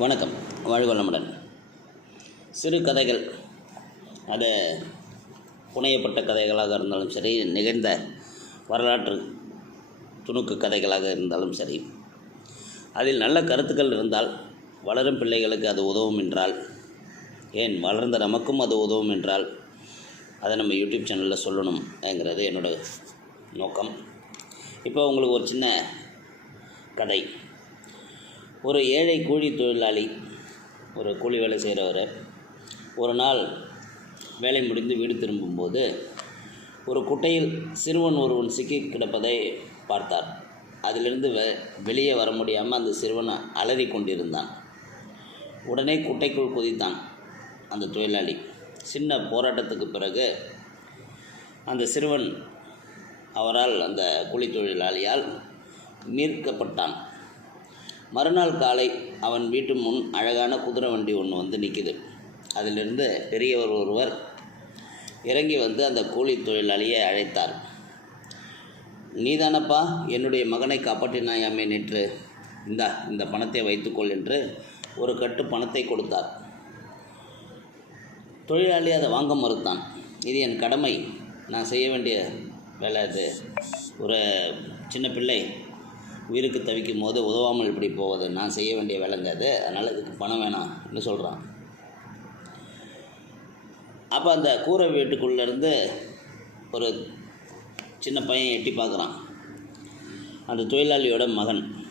வணக்கம். வாழ்வளமுடன் சிறு கதைகள். அது புனையப்பட்ட கதைகளாக இருந்தாலும் சரி நிகழ்ந்த வரலாற்று துணுக்கு கதைகளாக இருந்தாலும் சரி அதில் நல்ல கருத்துக்கள் இருந்தால் வளரும் பிள்ளைகளுக்கு அது உதவும் என்றால் ஏன் வளர்ந்த நமக்கும் அது உதவும் என்றால் அதை நம்ம யூடியூப் சேனலில் சொல்லணும் என்கிறது என்னோட நோக்கம். இப்போ உங்களுக்கு ஒரு சின்ன கதை. ஒரு ஏழை கூலி தொழிலாளி ஒரு கூலி வேலை செய்கிறவர் ஒரு நாள் வேலை முடிந்து வீடு திரும்பும்போது ஒரு குட்டையில் சிறுவன் ஒருவன் சிக்கி கிடப்பதை பார்த்தார். அதிலிருந்து வெ வெளியே வர முடியாமல் அந்த சிறுவன் அலறி கொண்டிருந்தான். உடனே குட்டைக்குள் குதித்தான் அந்த தொழிலாளி. சின்ன போராட்டத்துக்கு பிறகு அந்த சிறுவன் அவரால் அந்த கூலி தொழிலாளியால் மீட்கப்பட்டான். மறுநாள் காலை அவன் வீட்டு முன் அழகான குதிரை வண்டி ஒன்று வந்து நிற்கிது அதிலிருந்து பெரியவர் ஒருவர் இறங்கி வந்து அந்த கூலி தொழிலாளியை அழைத்தார். நீதானப்பா என்னுடைய மகனை காப்பாற்றினாயாமே நேற்று. இந்தா இந்த பணத்தை வைத்துக்கொள் என்று ஒரு கட்டு பணத்தை கொடுத்தார். தொழிலாளி அதை வாங்க மறுத்தான். இது என் கடமை. நான் செய்ய வேண்டிய வேலை அது. ஒரு சின்ன பிள்ளை. உயிருக்கு தவிக்கும் போது உதவாமல் இப்படி போவது நான் செய்ய வேண்டிய வேலைங்க அது. அதனால் இதுக்கு பணம் வேணாம்னு சொல்கிறான் அப்போ அந்த கூரை வீட்டுக்குள்ளேருந்து ஒரு சின்ன பையன் எட்டி பார்க்குறான். அந்த தொழிலாளியோட மகன்.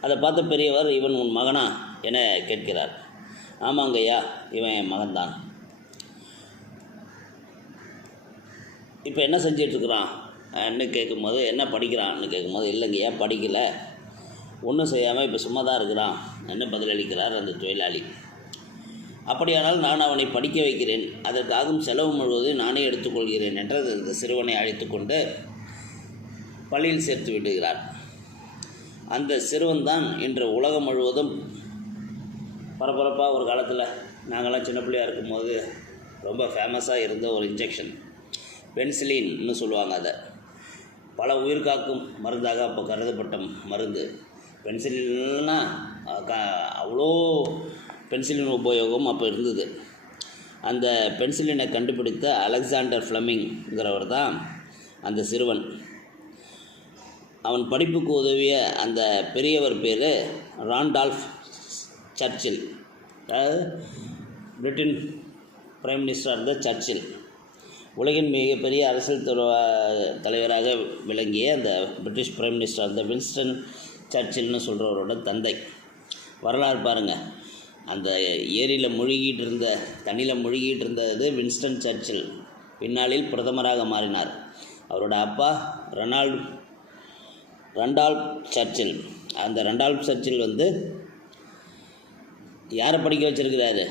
அதை பார்த்த பெரியவர் இவன் உன் மகனா? என கேட்கிறார். ஆமாங்கய்யா இவன் என் மகன்தான். இப்போ என்ன செஞ்சிட்ருக்குறான் ன்னு கேட்கும்போது என்ன படிக்கிறான்னு கேட்கும்போது இல்லைங்க ஏன் படிக்கலை? ஒன்றும் செய்யாமல் இப்போ சும்மா தான் இருக்கிறான். என்று பதிலளிக்கிறார் அந்த தொழிலாளி. அப்படியானால் நான் அவனை படிக்க வைக்கிறேன். அதற்காகும் செலவு முழுவதும் நானே எடுத்துக்கொள்கிறேன் என்று அந்த சிறுவனை அழைத்து கொண்டு பள்ளியில் சேர்த்து விடுகிறார். அந்த சிறுவன் தான் இன்று உலகம் முழுவதும் பரபரப்பாக ஒரு காலத்தில் நாங்கள்லாம் சின்ன பிள்ளையாக இருக்கும்போது ரொம்ப ஃபேமஸாக இருந்த ஒரு இன்ஜெக்ஷன் பென்சிலின்னு சொல்லுவாங்க அதை. பல உயிர் காக்கும் மருந்தாக அப்போ கருதப்பட்ட மருந்து. பென்சிலின்னா க அவ்வளோ பென்சிலின் உபயோகம் அப்போ இருந்தது. அந்த பென்சிலினை கண்டுபிடித்த அலெக்சாண்டர் ஃப்ளமிங்கிறவர் தான் அந்த சிறுவன். அவன் படிப்புக்கு உதவிய அந்த பெரியவர் பேர் ராண்டால்ஃப் சர்ச்சில் அதாவது பிரிட்டன் பிரைம் மினிஸ்டராக இருந்த சர்ச்சில். உலகின் மிகப்பெரிய அரசியல் தலைவராக விளங்கிய அந்த பிரிட்டிஷ் பிரைம் மினிஸ்டர் அந்த வின்ஸ்டன் சர்ச்சில்னு சொல்கிறவரோட தந்தை. வரலாறு பாருங்கள் அந்த ஏரியில் முழுகிட்டு இருந்த தண்ணியில் முழுகிட்டு இருந்தது வின்ஸ்டன் சர்ச்சில் பின்னாளில் பிரதமராக மாறினார். அவரோட அப்பா ரெனால்டு ரெண்டால்ப் சர்ச்சில் அந்த ரெண்டால்ப் சர்ச்சில் வந்து யாரை படிக்க வச்சிருக்கிறாரு?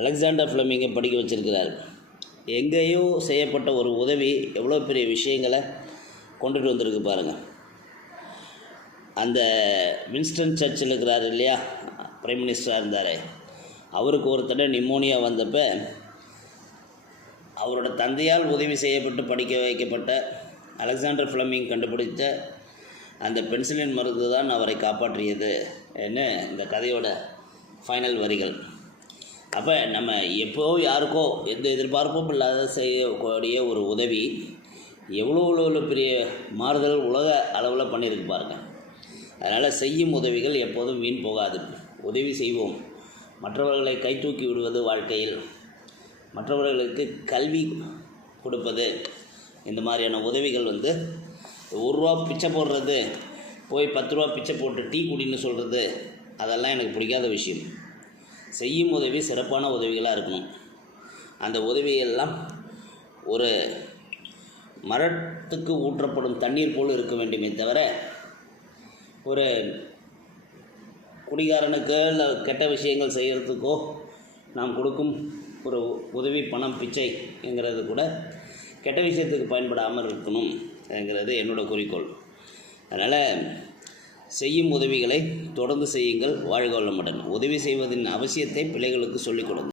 அலெக்சாண்டர் ஃப்ளமிங்கை படிக்க வச்சுருக்கிறார். எங்கேயோ செய்யப்பட்ட ஒரு உதவி எவ்வளோ பெரிய விஷயங்களை கொண்டுட்டு வந்திருக்கு பாருங்கள் அந்த வின்ஸ்டன் சர்ச்சில் இருக்கிறார் இல்லையா? பிரைம் மினிஸ்டராக இருந்தார். அவருக்கு ஒரு தடவை நிமோனியா வந்தப்போ அவரோட தந்தையால் உதவி செய்யப்பட்டு படிக்க வைக்கப்பட்ட அலெக்சாண்டர் ஃப்ளமிங் கண்டுபிடித்த அந்த பென்சிலின் மருந்து தான் அவரை காப்பாற்றியது. என்ன? இந்த கதையோட ஃபைனல் வரிகள். அப்போ நம்ம எப்போ யாருக்கோ எந்த எதிர்பார்ப்பும் இல்லாத செய்யக்கூடிய ஒரு உதவி எவ்வளோ எவ்வளோ பெரிய மாறுதல் உலக அளவில் பண்ணியிருக்கு பாருங்கள் அதனால் செய்யும் உதவிகள் எப்போதும் வீண் போகாது. உதவி செய்வோம். மற்றவர்களை கை தூக்கி விடுவது வாழ்க்கையில். மற்றவர்களுக்கு கல்வி கொடுப்பது. இந்த மாதிரியான உதவிகள் வந்து ஒரு ரூபா பிச்சை போடுறது போய் பத்து ரூபா பிச்சை போட்டு டீ குடின்னு சொல்கிறது அதெல்லாம் எனக்கு பிடிக்காத விஷயம். செய்யும் உதவி சிறப்பான உதவிகளாக இருக்கணும். அந்த உதவியெல்லாம் ஒரு மரத்துக்கு ஊற்றப்படும் தண்ணீர் போல் இருக்க வேண்டுமே தவிர ஒரு குடிகாரனுக்கு இல்லை கெட்ட விஷயங்கள் செய்கிறதுக்கோ நாம் கொடுக்கும் ஒரு உதவி பணம் பிச்சை என்கிறது கூட கெட்ட விஷயத்துக்கு பயன்படாமல் இருக்கணும் என்கிறது என்னோடய குறிக்கோள். அதனால் செய்யும் உதவிகளை தொடர்ந்து செய்யுங்கள். வாழ்க வளமுடன். உதவி செய்வதின் அவசியத்தை பிள்ளைகளுக்கு சொல்லிக் கொடுங்கள்.